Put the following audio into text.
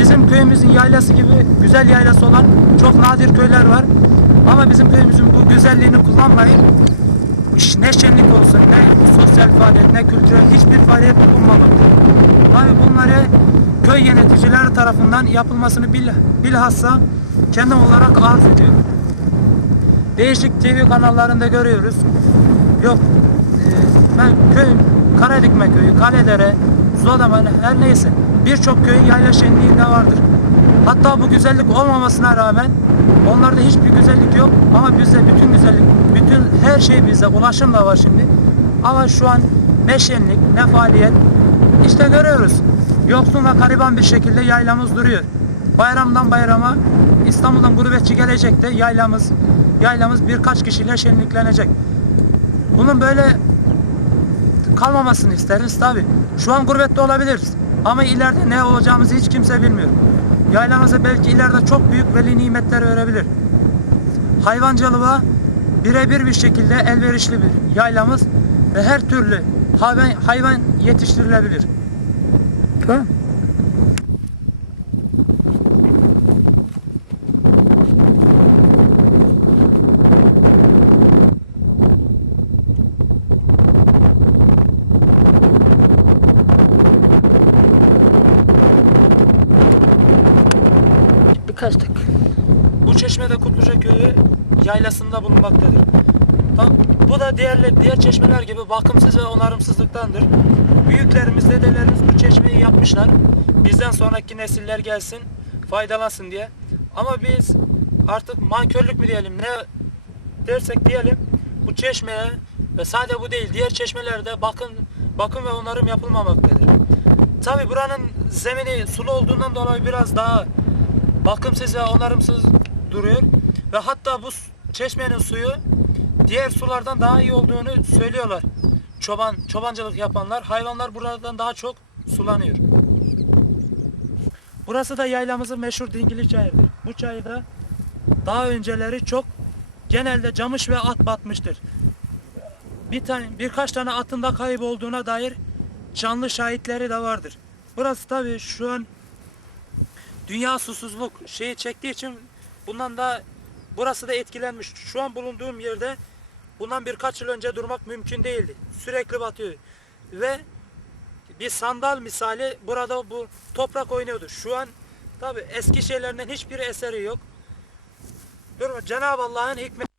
bizim köyümüzün yaylası gibi güzel yaylası olan çok nadir köyler var. Ama bizim köyümüzün bu güzelliğini kullanmayıp iş- ne şenlik olsun, ne sosyal faaliyet, ne kültürel hiçbir faaliyet bulunmamaktadır. Tabii bunları köy yöneticileri tarafından yapılmasını bil, bilhassa kendim olarak arz ediyorum. Değişik TV kanallarında görüyoruz. Yok, e, ben köyüm, Karadikme köyü, Kaledere, Zodaman her neyse birçok köyün yayla şenliğinde vardır. Hatta bu güzellik olmamasına rağmen onlarda hiçbir güzellik yok ama bizde bütün güzellik, bütün her şey bizde. Ulaşım da var şimdi. Ama şu an ne şenlik, ne faaliyet işte görüyoruz. Yoksul ve gariban bir şekilde yaylamız duruyor. Bayramdan bayrama İstanbul'dan gurbetçi gelecek de yaylamız yaylamız birkaç kişiyle şenliklenecek. Bunun böyle kalmamasını isteriz tabi. Şu an gurbette olabiliriz. Ama ileride ne olacağımızı hiç kimse bilmiyor. Yaylamıza belki ileride çok büyük veli nimetler verebilir. Hayvancılığa birebir bir şekilde elverişli bir yaylamız ve her türlü hayvan, hayvan yetiştirilebilir. Tamam. Dakika. Bu çeşme de Kutluca Köyü yaylasında bulunmaktadır. Bu da diğer, diğer çeşmeler gibi bakımsız ve onarımsızlıktandır. Büyüklerimiz, dedelerimiz bu çeşmeyi yapmışlar. Bizden sonraki nesiller gelsin, faydalansın diye. Ama biz artık mankörlük mü diyelim, ne dersek diyelim bu çeşmeye ve sadece bu değil diğer çeşmelerde bakım bakım ve onarım yapılmamaktadır. Tabi buranın zemini sulu olduğundan dolayı biraz daha bakımsız ve onarımsız duruyor ve hatta bu çeşmenin suyu diğer sulardan daha iyi olduğunu söylüyorlar. Çoban çobancılık yapanlar hayvanlar buradan daha çok sulanıyor. Burası da yaylamızın meşhur dingili çayıdır. Bu çayda daha önceleri çok genelde camış ve at batmıştır. Bir tane birkaç tane atın da kaybolduğuna dair canlı şahitleri de vardır. Burası tabii şu an dünya susuzluk şeyi çektiği için bundan da burası da etkilenmiş. Şu an bulunduğum yerde bundan birkaç yıl önce durmak mümkün değildi. Sürekli batıyor. Ve bir sandal misali burada bu toprak oynuyordu. Şu an tabi eski şeylerinden hiçbir eseri yok. Cenab-ı Allah'ın hikmet